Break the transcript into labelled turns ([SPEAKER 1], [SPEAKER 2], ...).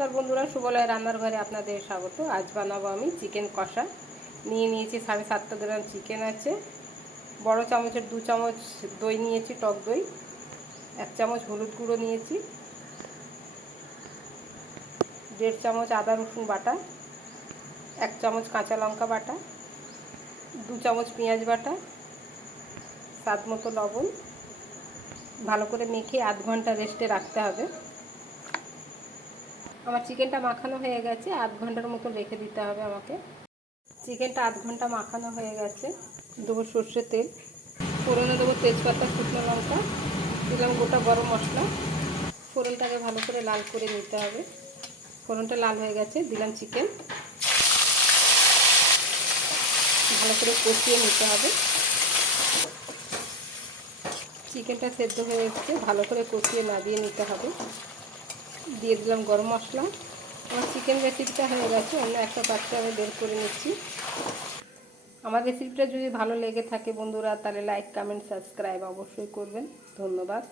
[SPEAKER 1] নমস্কার বন্ধুরা সুবলয় রান্নার ঘরে আপনাদের স্বাগত। আজ বানাবো আমি চিকেন কষা। নিয়ে নিয়েছি সাড়ে সাতটা গ্রাম চিকেন আছে। বড় চামচের দু চামচ দই নিয়েছি, টক দই। এক চামচ হলুদ গুঁড়ো নিয়েছি। দেড় চামচ আদা রসুন বাটা। এক চামচ কাঁচা লঙ্কা বাটা। দু চামচ পেঁয়াজ বাটা। স্বাদ মতো লবণ। ভালো করে মেখে আধ ঘণ্টা রেস্টে রাখতে হবে। আমার চিকেনটা মাখানো হয়ে গেছে, আধ ঘণ্টার মতো রেখে দিতে হবে আমাকে। চিকেনটা আধ ঘণ্টা মাখানো হয়ে গেছে। দেবো সর্ষের তেল, ফোড়নে দেবো তেজপাতা, শুকনো লঙ্কা, দিলাম গোটা গরম মশলা। ফোড়নটাকে ভালো করে লাল করে নিতে হবে। ফোড়নটা লাল হয়ে গেছে, দিলাম চিকেন। ভালো করে কষিয়ে নিতে হবে। চিকেনটা সেদ্ধ হয়ে এসছে, ভালো করে কষিয়ে নাড়িয়ে নিতে হবে। দিয়ে দিলাম গরম মশলা। আমার চিকেন রেসিপিটা হয়ে গেছে, অন্য একটা পাত্রে আমি বের করে নিচ্ছি। আমার রেসিপিটা যদি ভালো লেগে থাকে বন্ধুরা, তাহলে লাইক কমেন্ট সাবস্ক্রাইব অবশ্যই করবেন। ধন্যবাদ।